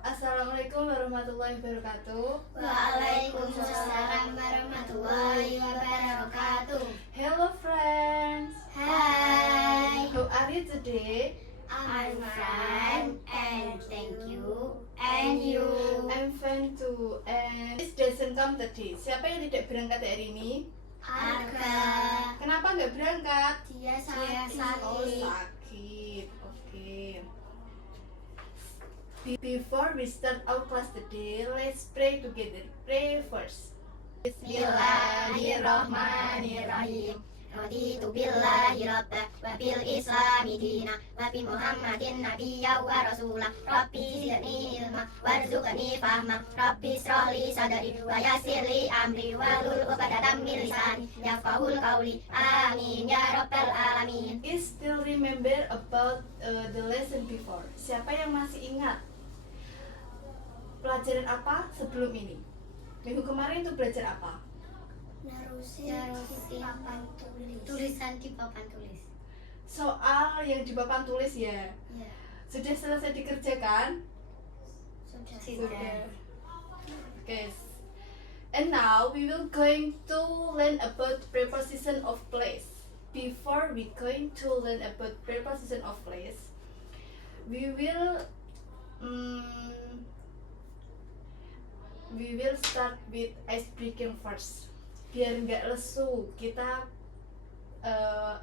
Assalamualaikum warahmatullahi wabarakatuh. Waalaikumsalam warahmatullahi wabarakatuh. Hello friends. Hi, How are you today? I'm fine and thank you. And you? I'm fine too. And this doesn't come today. Siapa yang tidak berangkat hari ini? Arga. Kenapa nggak berangkat? Dia sakit. Oh, sakit. Oke. Before we start our class today, let's pray together. Pray first. Bismillahirrahmanirrahim. Raditu billahi rabba wa bil islami dina wa bi muhammadin nabiyya wa rasula. Rabbi zidni ilma warzuqni fahma. Rabbi israh li sadri wa yassir li amri wahlul 'uqdatam min lisani yafqahul qawli. Amin ya rabbal alamin. Is still remember about the lesson before? Siapa yang masih ingat pelajaran apa sebelum ini? Minggu kemarin itu belajar apa? Tulisan di papan tulis. Soal yang di papan tulis ya. Ya, Sudah selesai dikerjakan? sudah. Okay. And now we will going to learn about preposition of place. Before we going to learn about preposition of place, we will start with ice breaking first. Biar nggak lesu, kita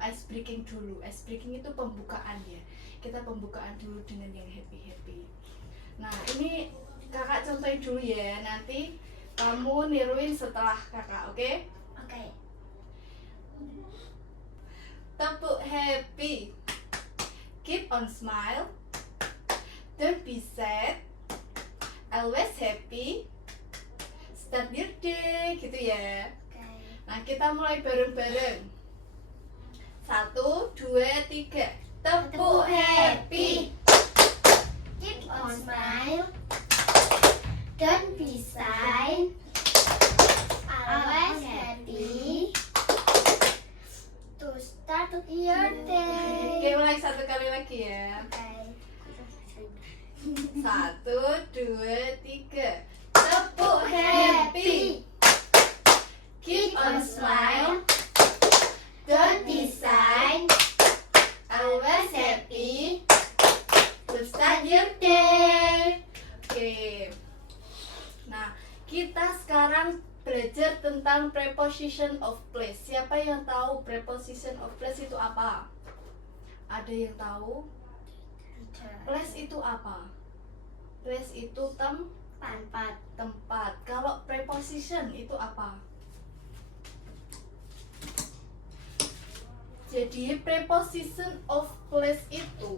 ice breaking dulu. Ice breaking itu pembukaan ya. Kita pembukaan dulu dengan yang happy. Nah, ini kakak contohin dulu ya. Nanti kamu niruin setelah kakak, oke? Oke. Tepuk happy. Keep on smile. Don't be sad. Always happy. Start your day, gitu ya. Nah, kita mulai bareng-bareng. 1, 2, 3. Tepuk happy. Keep on smile. Don't be shy. Always happy. To start your day. Oke, mulai satu kali lagi ya. 1, 2, 3. Tepuk happy. Keep on smile. Don't be shy. Always happy. To start your day. Oke. Nah, kita sekarang belajar tentang preposition of place. Siapa yang tahu preposition of place itu apa? Ada yang tahu? Place itu apa? Place itu tempat. Kalau preposition itu apa? Jadi preposition of place itu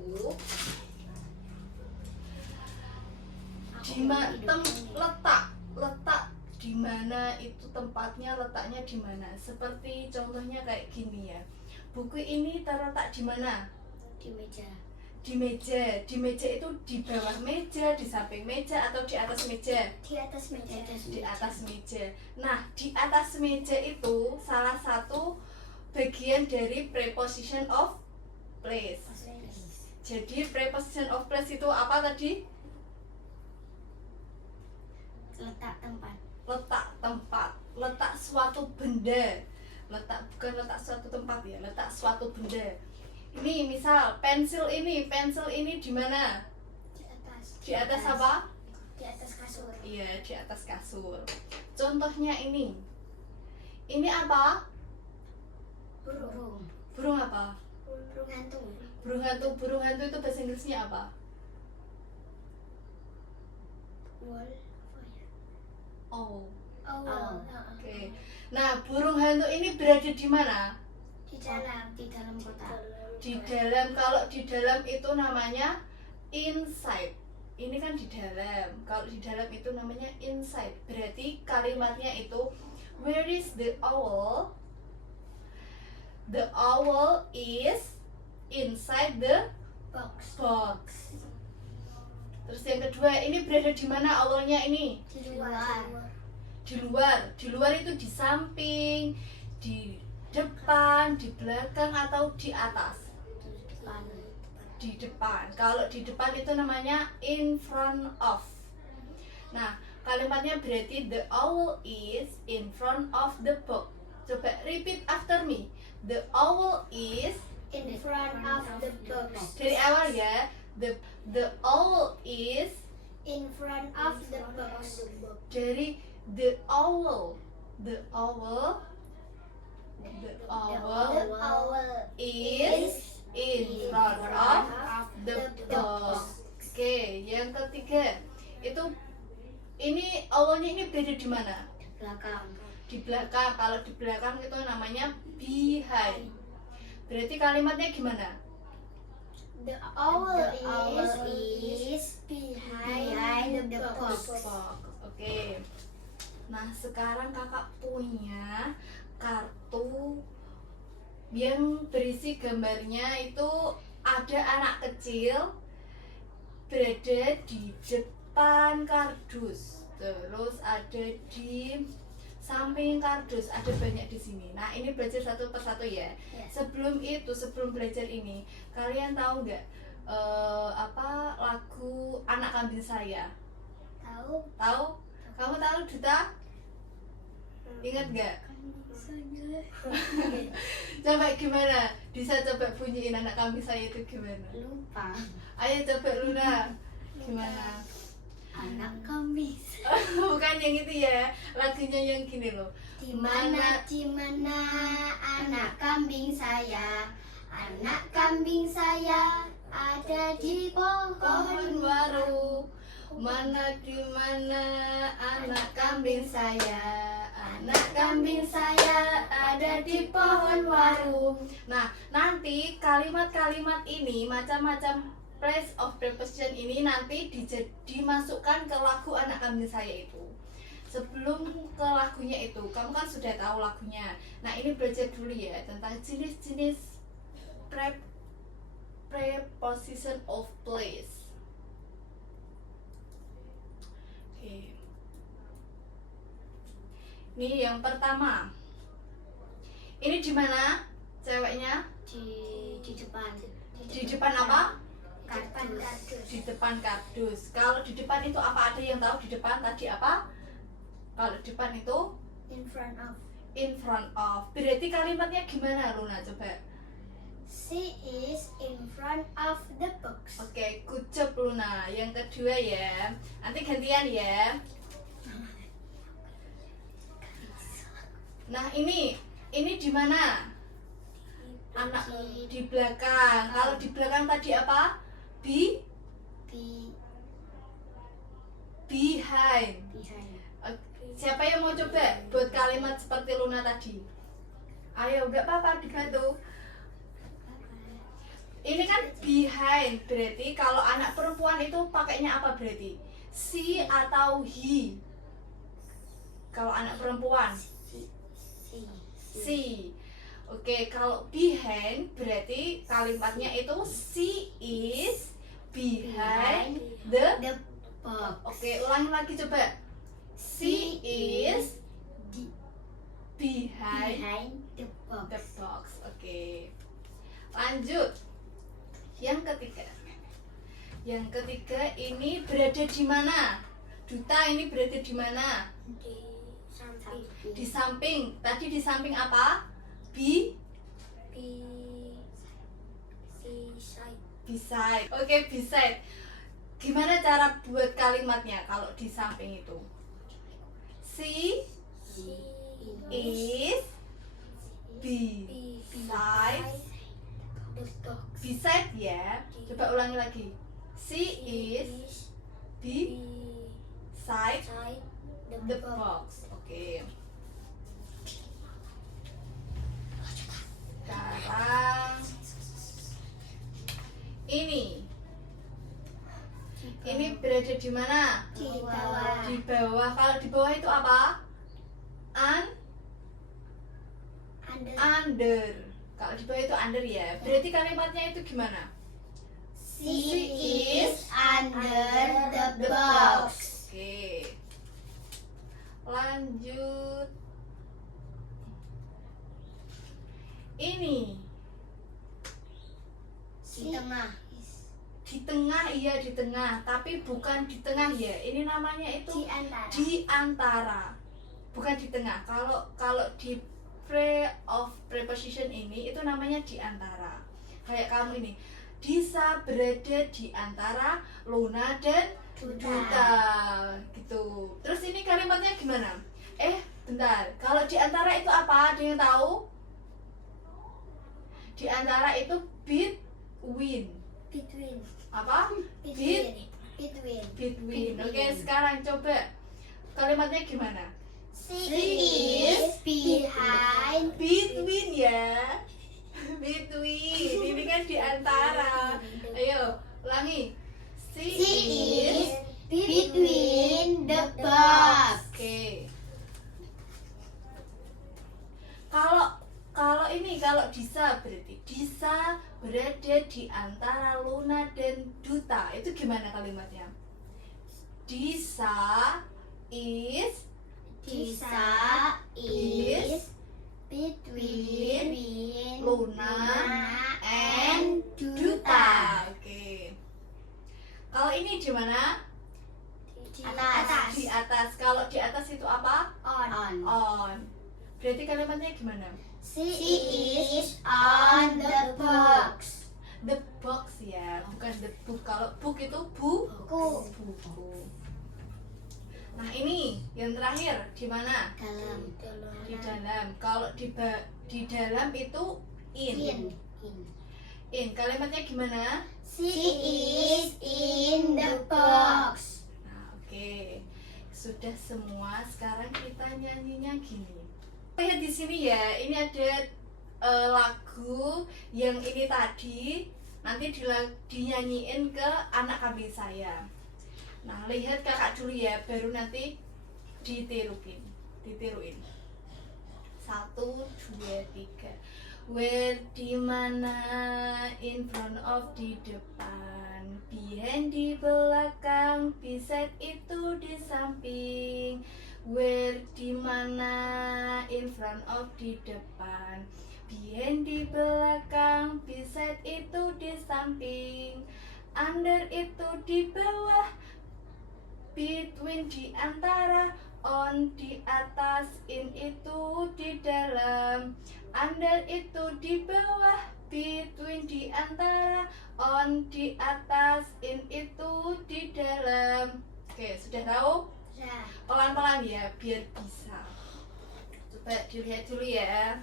letak di mana itu tempatnya, letaknya di mana. Seperti contohnya kayak gini ya. Buku ini terletak di mana? Di meja. Di meja itu di bawah meja, di samping meja, atau di atas meja? Di atas meja. Di atas meja. Nah, di atas meja itu salah satu bagian dari preposition of place. Jadi preposition of place itu apa tadi? Letak tempat. Letak suatu benda. Bukan letak suatu tempat ya, letak suatu benda. Ini misal pensil ini di mana? Di atas apa? Di atas kasur. Iya, di atas kasur. Contohnya ini. Ini apa? Burung apa? Burung hantu. Burung hantu itu bahasa Inggrisnya apa? Owl. Oke. Nah, burung hantu ini berada di mana? Di dalam kotak. Kalau di dalam itu namanya inside. Ini kan di dalam. Kalau di dalam itu namanya inside. Berarti kalimatnya itu where is the owl? The owl is inside the Box. Terus yang kedua, ini berada di mana owlnya ini? Di luar. Di luar itu di samping, di depan, di belakang, atau di atas? Di depan. Kalau di depan itu namanya in front of. Nah, kalimatnya berarti the owl is in front of the box. Coba repeat after me. The owl is In front of the box. dari awal ya. The owl is In front of the box. dari the owl. The owl The owl is in front of the box. Oke, yang ketiga itu ini awalnya ini berada di mana? belakang. Di belakang. Kalau di belakang itu namanya behind. Berarti kalimatnya gimana? The owl is behind the box. Oke. Nah, sekarang kakak punya kartu yang berisi gambarnya itu ada anak kecil berada di depan kardus, terus ada di samping kardus, ada banyak di sini. Nah, ini belajar satu persatu ya. Sebelum belajar ini, kalian tahu nggak apa lagu Anak Kambing Saya? Tahu? Tahu? Kamu tahu Duta? Ingat nggak? Coba gimana? Bisa coba bunyiin Anak Kambing Saya itu gimana? Lupa. Ayo coba Luna. Gimana? Anak kambing. Bukan yang itu ya, lagunya yang gini loh. Di mana anak kambing saya? Anak kambing saya ada di Pohon pohon. waru. Mana di mana anak kambing saya? Anak kambing saya ada di pohon waru. Nah, nanti kalimat-kalimat ini macam-macam place of preposition ini nanti dimasukkan ke lagu Anak Kambing Saya itu. Sebelum ke lagunya itu, kamu kan sudah tahu lagunya. Nah, ini belajar dulu ya tentang jenis-jenis preposition of place. Oke. Ini yang pertama. Ini di mana ceweknya? Di depan. Di depan apa? Kardus. Di depan kardus. Kalau di depan itu apa, ada yang tahu di depan tadi apa? Kalau di depan itu In front of. in front of. Berarti kalimatnya gimana Luna? Coba. She is in front of the box. Oke, good job Luna. Yang kedua ya. Nanti gantian ya. Nah, ini di mana? Anak di belakang. Kalau di belakang tadi apa? Be Behind. behind. Siapa yang mau coba buat kalimat seperti Luna tadi? Ayo, nggak apa-apa dibantu. Ini kan behind, berarti kalau anak perempuan itu pakainya apa berarti? She atau he? Kalau anak perempuan, she. Oke, kalau behind berarti kalimatnya itu she is behind the. The box. Oke, ulangi lagi coba. She is behind the box. the box. Oke. Lanjut. Yang ketiga. Yang ketiga ini berada di mana? Duta ini berada di mana? Di samping. Tadi di samping apa? Beside. Oke, beside. Gimana cara buat kalimatnya kalau di samping itu? She is beside. Beside ya. Coba ulangi lagi. She is beside the box. Oke. Sekarang ini berada di mana? Di bawah. Di bawah. Kalau di bawah itu apa? Under. Kalau di bawah itu under ya. Berarti kalimatnya itu gimana? She is under the box. Oke. Lanjut. Ini Di tengah. di tengah, iya di tengah, tapi bukan di tengah ya. Ini namanya itu di antara, bukan di tengah. Kalau di preposition ini itu namanya di antara. Kayak kamu ini, Disa berada di antara Luna dan Duta gitu. Terus ini kalimatnya gimana? Bentar, kalau di antara itu apa? Ada yang tahu? Di antara itu between. Apa? Between. Oke, sekarang coba kalimatnya gimana? She is behind. Between ya. Between. Ini kan di antara. Ayo, ulangi. She is between the box. Oke. Kalau Disa berarti Disa berada di antara Luna dan Duta. Itu gimana kalimatnya? Disa is between Luna and Duta. Oke. Kalau ini gimana? Di Di atas. Kalau di atas itu apa? On. Berarti kalimatnya gimana? She is on the box. The box ya, bukan the book. Kalau book itu buku. Nah ini yang terakhir di mana? Di dalam. Kalau di dalam itu in. Kalimatnya gimana? She is in the box. Nah oke. Sudah semua. Sekarang kita nyanyinya gini. Lihat di sini ya, ini ada lagu yang ini tadi nanti dinyanyiin ke anak kambing saya. Nah lihat kakak dulu ya, baru nanti ditiruin. 1, 2, 3. Where di mana, in front of di depan, behind di belakang, beside itu di samping. Where di mana, in front of di depan, behind di belakang, beside itu di samping, under itu di bawah, between di antara, on di atas, in itu di dalam, under itu di bawah, between di antara, on di atas, in itu di dalam. Oke, sudah tahu? Pelan-pelan ya, biar bisa. Coba dilihat dulu ya.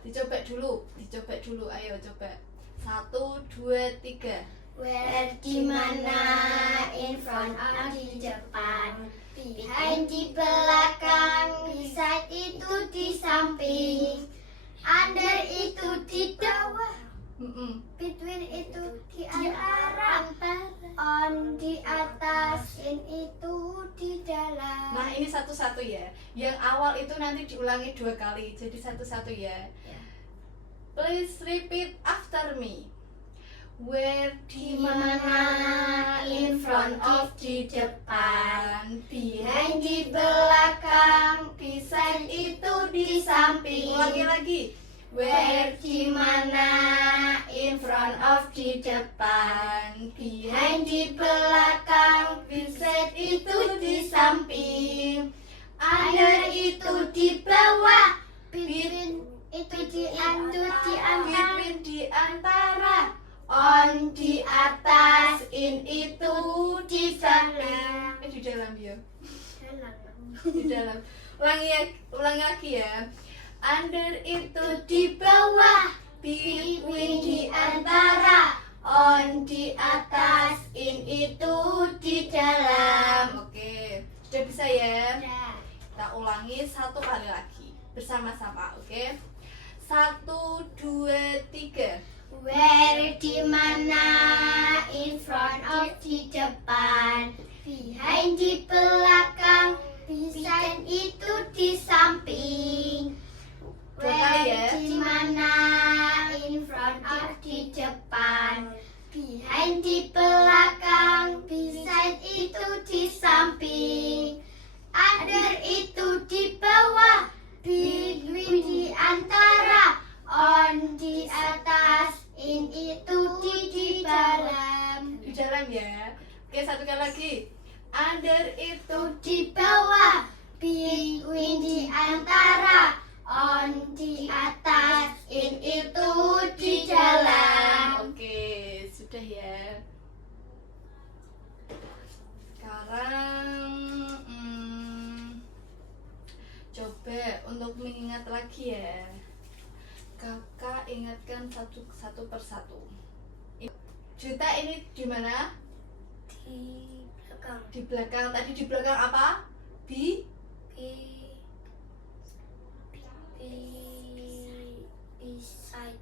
Dicoba dulu. Ayo coba. 1, 2, 3. Where di mana, in front of di depan, behind di belakang, beside itu di samping, under itu di bawah, between itu di antara, on di atas, in itu di dalam. Nah ini satu-satu ya. Yang awal itu nanti diulangi 2 kali. Jadi satu-satu ya. Please repeat after me. Where di mana, in front of di depan, behind di belakang, beside itu di samping. Ulangi lagi. Where di mana, in front of di depan, behind di belakang, beside itu di samping, under itu di bawah, between Itu di antara, between di antara, on di atas, in itu di samping. Di dalam ya. Di dalam. Ulangi lagi ya. Under itu di bawah, between di antara, on di atas, in itu di dalam. Oke, sudah bisa ya? Kita ulangi 1 kali lagi bersama-sama, oke? 1, 2, 3. Where di mana, in front of di depan, behind di belakang, beside itu di samping. Dua kali ya. Where di mana, in front of di depan, behind di belakang, beside itu di samping, under itu di bawah, between di antara, on di atas, in itu di Oke, satu kali lagi. Under itu Di bawah, between di antara, on di atas, in itu di dalam. Oke, sudah ya. Sekarang coba untuk mengingat lagi ya. Kakak ingatkan satu persatu. Juta ini di mana? Di belakang. Di belakang. Tadi di belakang apa? Bi? Beside.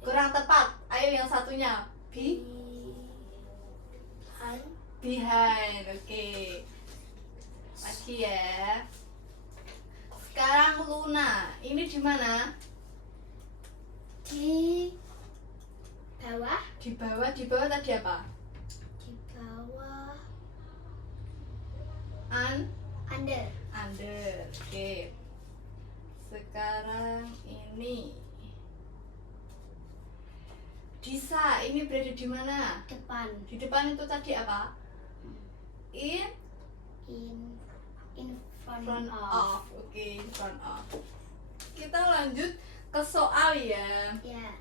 Kurang tepat. Ayo yang satunya. Bi? Behind. Oke. Lagi ya. Sekarang Luna. Ini di mana? Di bawah. Di bawah. Di bawah tadi apa? Di bawah. Under. Under. Oke. Sekarang ini Disa, ini berada di mana? Depan. Di depan itu tadi apa? In Front front of. of. Oke, in front of. Kita lanjut ke soal ya. Ya.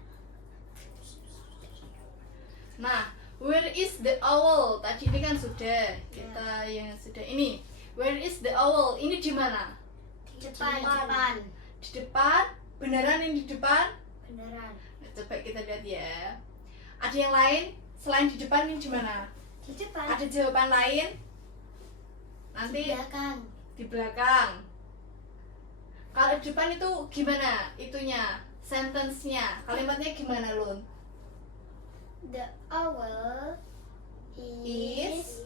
Nah, where is the owl? Tadi ini kan sudah. Kita yang sudah ini. Where is the owl? Ini di mana? Di depan. Di depan? Beneran ini di depan? Beneran. Nah, coba kita lihat ya. Ada yang lain selain di depan ini di mana? Di depan. Ada jawaban lain? Di Nanti belakang. di belakang. Kalau di depan itu gimana? Itunya, sentence-nya, kalimatnya gimana, Lun? The owl is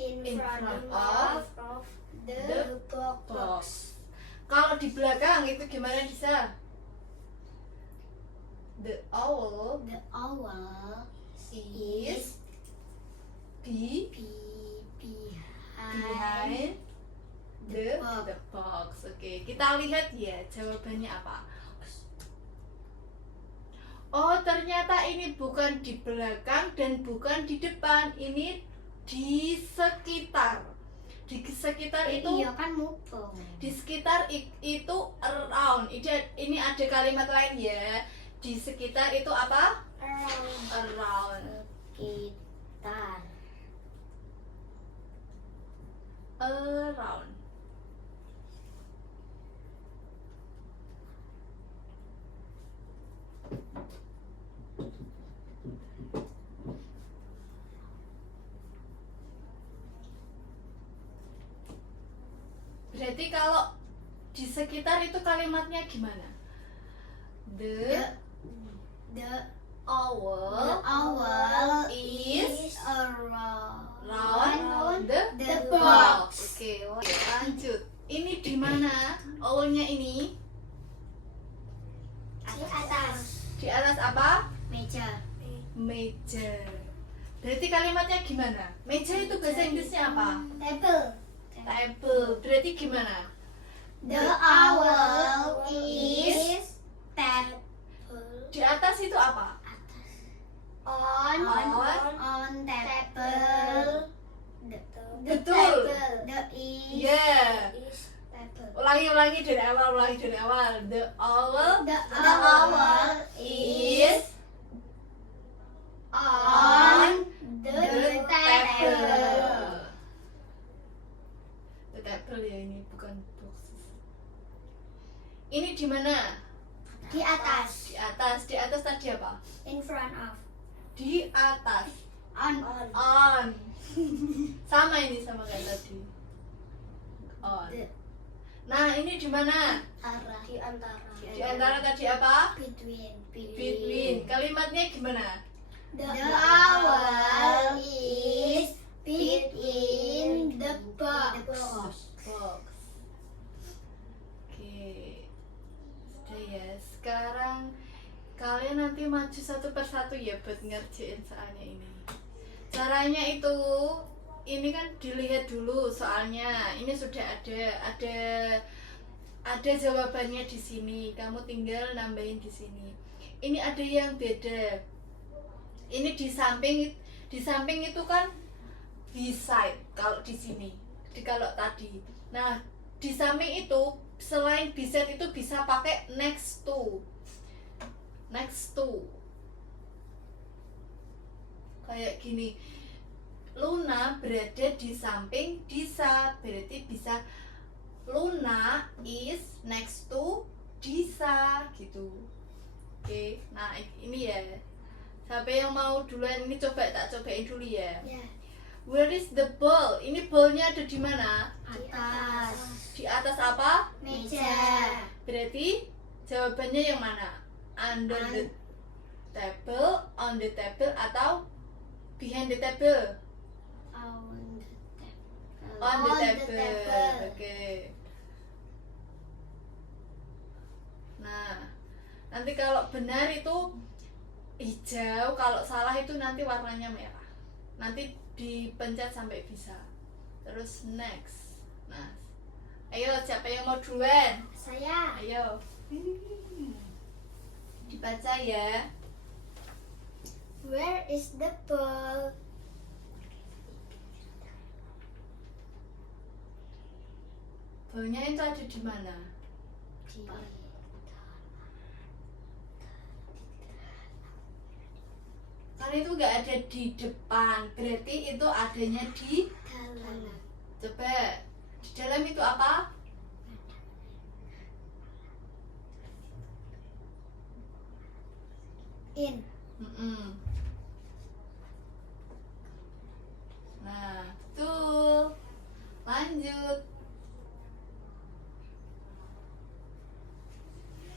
in front of the box. Kalau di belakang itu gimana, Disa? The owl The owl is behind the box. Oke, kita lihat ya jawabannya apa. Oh, ternyata ini bukan di belakang dan bukan di depan. Ini di sekitar. Di sekitar itu Iya kan mupung. di sekitar itu around. Ini ada kalimat lain ya. Di sekitar itu apa? Around. Sekitar. Around. Berarti kalau di sekitar itu kalimatnya gimana? The owl is around the box. Oke, lanjut. Ini di mana? Owlnya ini Di atas. di atas apa? Meja. Meja. Berarti kalimatnya gimana? Meja itu bahasa Inggrisnya apa? Table. Table. Berarti gimana? The owl is table. Di atas itu apa? On table. Betul. The is Yeah. table. Ulangi dari awal. The owl The owl is on the table. The table ya, ini bukan box. Ini di mana? Di atas. Di atas tadi apa? In front of. Di atas. On. On. Sama ini sama kayak tadi. On. Nah, ini di mana? Di antara. Di antara tadi apa? Between. Between. Kalimatnya gimana? The owl is between the box. Box. Oke. Sudah ya. Sekarang kalian nanti maju satu persatu ya buat ngerjain soalnya ini. Caranya itu, ini kan dilihat dulu soalnya. Ini sudah ada jawabannya di sini. Kamu tinggal nambahin di sini. Ini ada yang beda. Ini di samping Di samping itu kan beside kalau di sini. Kalau tadi. Nah, di samping itu selain beside itu bisa pakai next to. Next to. Kayak gini. Luna berada di samping Disa, berarti bisa Luna is next to Disa gitu. Oke, nah ini ya. Siapa yang mau duluan ini tak cobain dulu ya. Ya. Where is the ball? Ini ballnya ada di mana? Atas. Di atas apa? Meja. Berarti jawabannya yang mana? Under the table, on the table, atau behind the table? On the table. Oke. Nah, nanti kalau benar itu hijau, kalau salah itu nanti warnanya merah. Nanti dipencet sampai bisa. Terus next. Nah, ayo siapa yang mau duluan? Saya. Ayo. Dibaca ya. Where is the ball? Ballnya itu ada di mana? Karena itu nggak ada di depan, berarti itu adanya di Dalam. coba di dalam itu apa? In. Mm-mm. Nah, betul. Lanjut.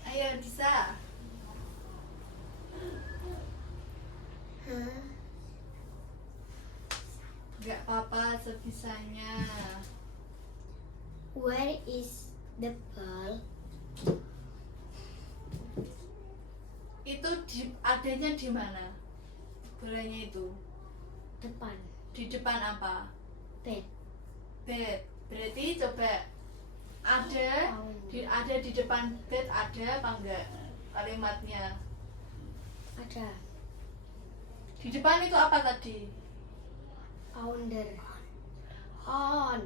Ayo, Disa. Gak apa-apa, sebisanya. Where is the ball? Itu adanya di mana? Bolanya itu Depan. di depan apa? Bed. Bed. Berarti coba ada di depan bed, ada apa enggak kalimatnya? Ada. Di depan itu apa tadi? Under. On.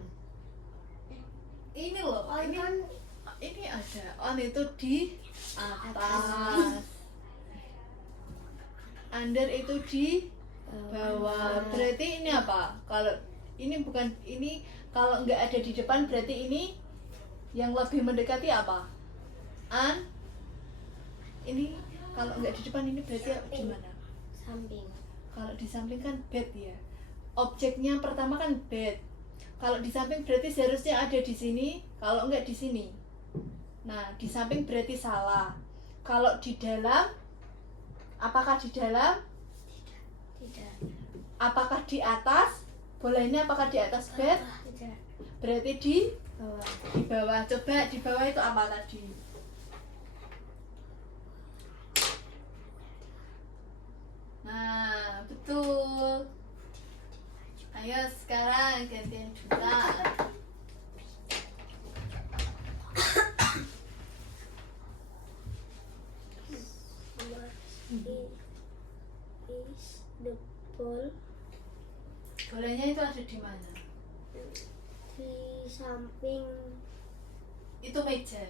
Ini loh, On ini kan ini ada. On itu di atas. Under itu di bawah. Berarti ini apa? Kalau ini bukan ini, kalau nggak ada di depan berarti ini yang lebih mendekati apa? Ini kalau nggak di depan ini berarti gimana? samping. Kalau di samping kan bed ya. Objeknya pertama kan bed. Kalau di samping berarti seharusnya ada di sini, kalau nggak di sini. Nah, di samping berarti salah. Kalau di dalam, apakah di dalam? Tidak. Apakah di atas? Bola ini apakah di atas bed? Tidak. Berarti di Bawah. bawah. Coba di bawah itu apa tadi? Nah, betul. Ayo sekarang gantian juga. Is the ball Bolanya itu ada di mana? di samping Itu meja.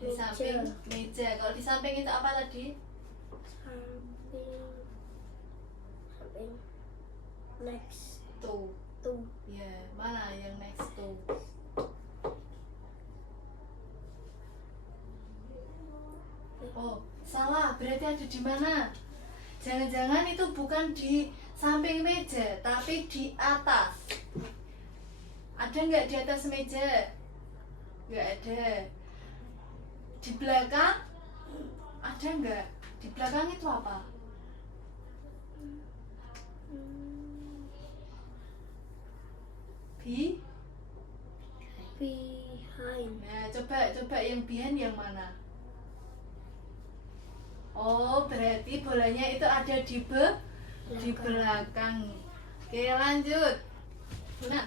Di Meja. samping meja. Kalau di samping itu apa tadi? samping next Tuh. to Ya, mana yang next tuh? Oh, salah. Berarti ada di mana? Jangan-jangan itu bukan di samping meja, tapi di atas. Ada nggak di atas meja? Nggak ada. Di belakang? Ada nggak? Di belakang itu apa? Bi? behind Nah, coba yang behind yang mana? Oh, berarti bolanya itu ada di belakang. Oke, lanjut. Nah,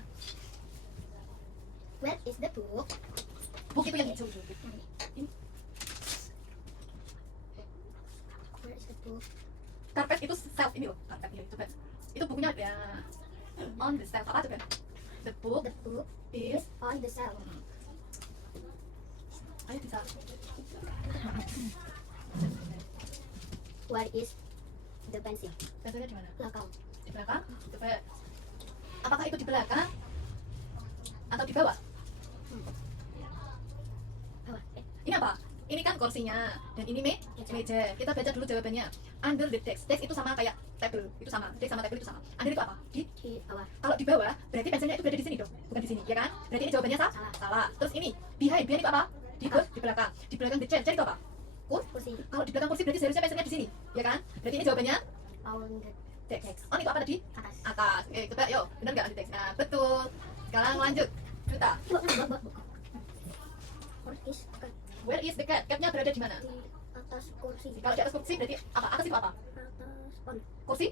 where is the book? book itu yang hijau. Where is the book? Karpet itu self ini loh, karpet ini coba. Itu bukunya ada on the shelf. Apa coba? The book The book is is on the shelf. ayo bisa. Where is the pencil? Pensilnya di mana? Belakang. Di belakang. Coba. Apakah itu di belakang atau di bawah? Bawah. Ini apa? Ini kan kursinya dan ini meja. Kita baca dulu jawabannya. Under the desk. Desk itu sama kayak table. Itu sama. Desk sama table itu sama. Under itu apa? Di Di bawah. Kalau di bawah, berarti pensilnya itu berada di sini dong, bukan di sini, ya kan? Berarti ini jawabannya Salah. salah. Terus ini behind itu apa? Di belakang. Di belakang the chair. Chair itu apa? Kursi. Kalau di belakang kursi berarti seharusnya pensilnya di sini, ya kan? Berarti ini jawabannya On the desk. On itu apa tadi? atas. Atas. Oke, coba yuk, benar nggak di desk? Nah, betul. Sekarang lanjut. Juta. Bawah. Where is the cat? Where is the cat? Catnya berada di mana? Di atas kursi. Kalau di atas kursi berarti apa? Atas itu apa? Atas on. Kursi?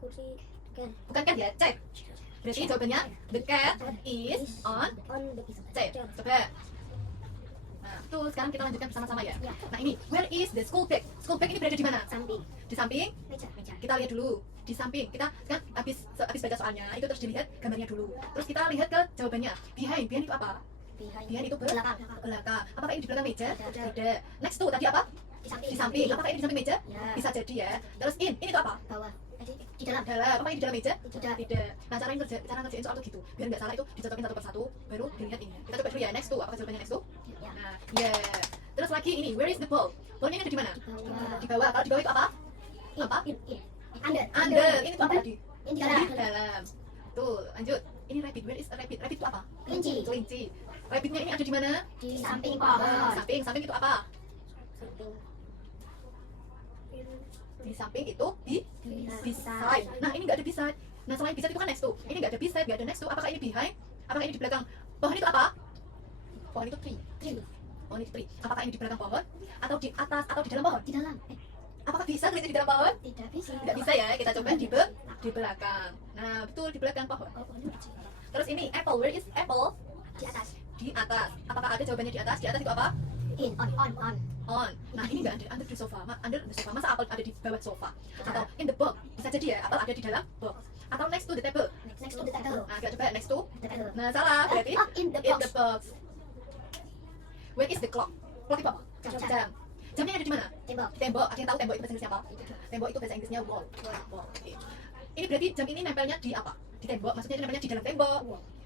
Kursi cat. Bukan cat ya, chair. Berarti jawabannya the cat is on the chair. Coba. Nah, tuh sekarang kita lanjutkan bersama-sama ya. Ya. Nah ini, where is the school bag? School bag ini berada di mana? Samping. Di samping. Meja. Kita lihat dulu di samping. Kita kan habis baca soalnya itu terus dilihat gambarnya dulu. Terus kita lihat ke jawabannya. Behind itu apa? Behind itu belakang. belakang. Apakah ini di belakang meja? Tidak. Tidak. Next to tadi apa? Di Di samping. Apakah ini di samping meja? Ya. Bisa jadi ya. Terus ini tuh apa? Bawah. Di dalam. Dalam. Apakah ini di dalam meja? Tidak. Tidak. Nah cara ngerjain soal tuh gitu. Biar nggak salah itu dicocokin satu persatu. Baru dilihat ini. Kita coba dulu ya. Next to. Apakah jawabannya next to? Ya. Nah, ya. Terus lagi ini. Where is the ball? Ballnya ini ada di mana? Bawah. Di bawah. Kalau di bawah itu apa? Apa? Under. Under. Ini tuh apa tadi? Ini di Di dalam. dalam. Tuh, lanjut. Ini rabbit. Where is a rabbit? Rabbit itu apa? Kelinci. Kelinci. Rabbitnya ini ada di mana? Di samping Di pohon. samping. Samping itu apa? Samping. Di samping itu di Beside. side. Nah, ini nggak ada beside. Nah, selain beside itu kan next to. Ini nggak ada beside, nggak ada next to. Apakah ini behind? Apakah ini di belakang? Pohon itu apa? Pohon itu tree. Pohon itu tree. Apakah ini di belakang pohon? Atau di atas? Atau di dalam pohon? Di dalam. Apakah bisa kelinci di dalam pohon? Tidak bisa. Nggak bisa ya. Kita coba di belakang. Nah, betul di belakang pohon. Oh, pohonnya kecil. Terus ini apple. Where is apple? Di atas. Di atas. Apakah ada jawabannya di atas? Di atas itu apa? In. On. On. Nah, ini nggak ada under the sofa. Under the sofa. Masa apple ada di bawah sofa? Atau in the box? Bisa jadi ya, apple ada di dalam box. Atau next to the table. Next to the table. Nah, kita coba next to. The table. Nah, salah. Berarti Oh, in the in box. the box. Where is the clock? Clock itu apa? Jam. Jamnya ada di mana? Tembok. Tembok. Ada yang tahu tembok itu bahasa Inggrisnya apa? Tembok itu bahasa Inggrisnya wall. Wall. Oke. Ini berarti jam ini nempelnya di apa? Di tembok. Maksudnya ini nempelnya di dalam tembok,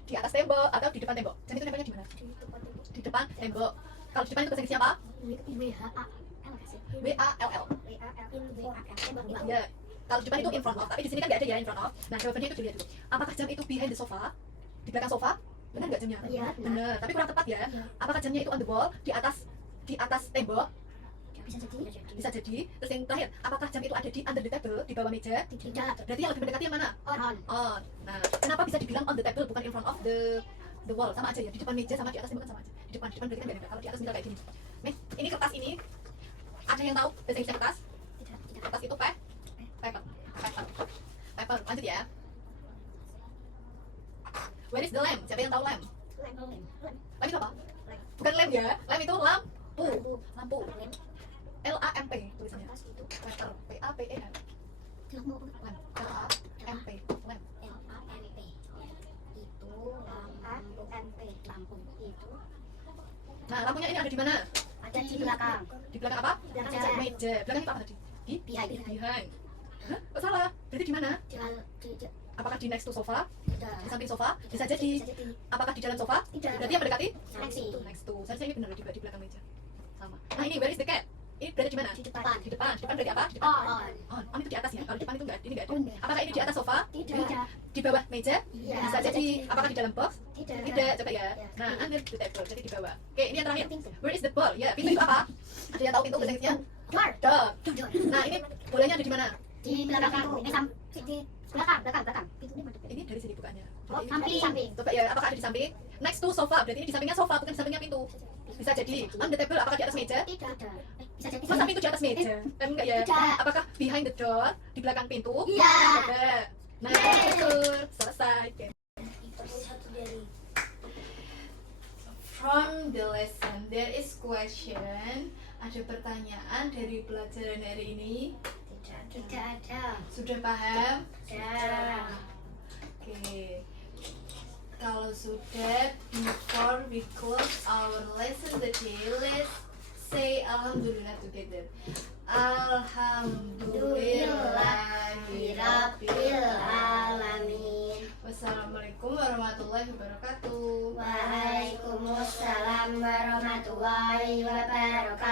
di atas tembok, atau di depan tembok. Jam itu nempelnya di mana? Di depan tembok. Di depan tembok. Kalau di depan itu bahasa Inggrisnya apa? WHAL nggak sih? W A L L. Tembok. Ya. Kalau di depan itu in front of, tapi di sini kan nggak ada ya in front of. Nah, jawabannya itu dilihat dulu. Apakah jam itu behind the sofa? Di belakang sofa? Benar nggak jamnya? Iya, Benar. Tapi kurang tepat ya. Iya. Apakah jamnya itu on the wall? Di atas tembok? Bisa jadi. Bisa jadi. Terus yang terakhir, apakah jam itu ada di under the table, di bawah meja? Tidak. Berarti yang lebih mendekati yang mana? On. On. Nah, kenapa bisa dibilang on the table bukan in front of the wall? Sama aja ya. Di depan meja sama di atas tembok kan sama aja. Di depan berarti kan nggak nempel. Kalau di atas misal kayak gini. Nih, ini kertas ini. Ada yang tahu bahasa Inggrisnya kertas? Tidak. Kertas itu paper. Lanjut ya. Where is the lamp? Siapa yang tahu lamp? Lamp itu apa? Bukan lamp ya. Lamp itu lampu. L A M P tulisannya. Letter P A P E R. Lamp. L A M P. Lamp. Lampu itu Nah, lampunya ini ada di mana? ada di belakang. Di belakang apa? Di belakang Meja. Belakang itu apa tadi? Behind. Behind. Hah? Kok salah? Berarti di mana? Di Apakah di next to sofa? tidak. Di samping sofa? Bisa jadi. Bisa jadi. Apakah di dalam sofa? Tidak. Berarti yang mendekati? Next Next to. Seharusnya ini benar di belakang meja. Sama. Nah, ini where is the cat? Ini berada di mana? Di depan. Di depan. Di depan berarti apa? Di depan. On. On itu di atas ya. Kalau di depan itu enggak, ini enggak ada. Oh, enggak. Apakah ini di atas sofa? Tidak. Di bawah meja? Iya. Bisa jadi. Apakah di dalam box? Tidak. Tidak, coba ya. Ya. Nah, under the table, jadi di bawah. Oke, ini yang terakhir. Pintu. Where is the ball? Ya, pintu itu apa? Ada yang tahu pintu bahasa Inggrisnya? Door. Door. Door. Nah, ini bolanya ada di mana? Di belakang. Di belakang. Pintunya mana? Ini dari sini bukannya. Oh, Jadi, samping. coba ya, apakah ada di samping? Next to sofa, berarti ini di sampingnya sofa, bukan di sampingnya pintu. Bisa jadi. On the table, apakah di atas meja? Tidak ada. Bisa jadi. Masa pintu di atas meja? Enggak ya? Tidak. Apakah behind the door? Di belakang pintu? Iya. Coba. Nah, betul. Selesai. From the lesson, there is question. Ada pertanyaan dari pelajaran hari ini. Tidak ada. Sudah paham? Sudah. Oke. Kalau sudah, before we close our lesson today, let's say Alhamdulillah together. Alhamdulillahirabbil alamin. Wassalamualaikum warahmatullahi wabarakatuh. Waalaikumsalam warahmatullahi wabarakatuh.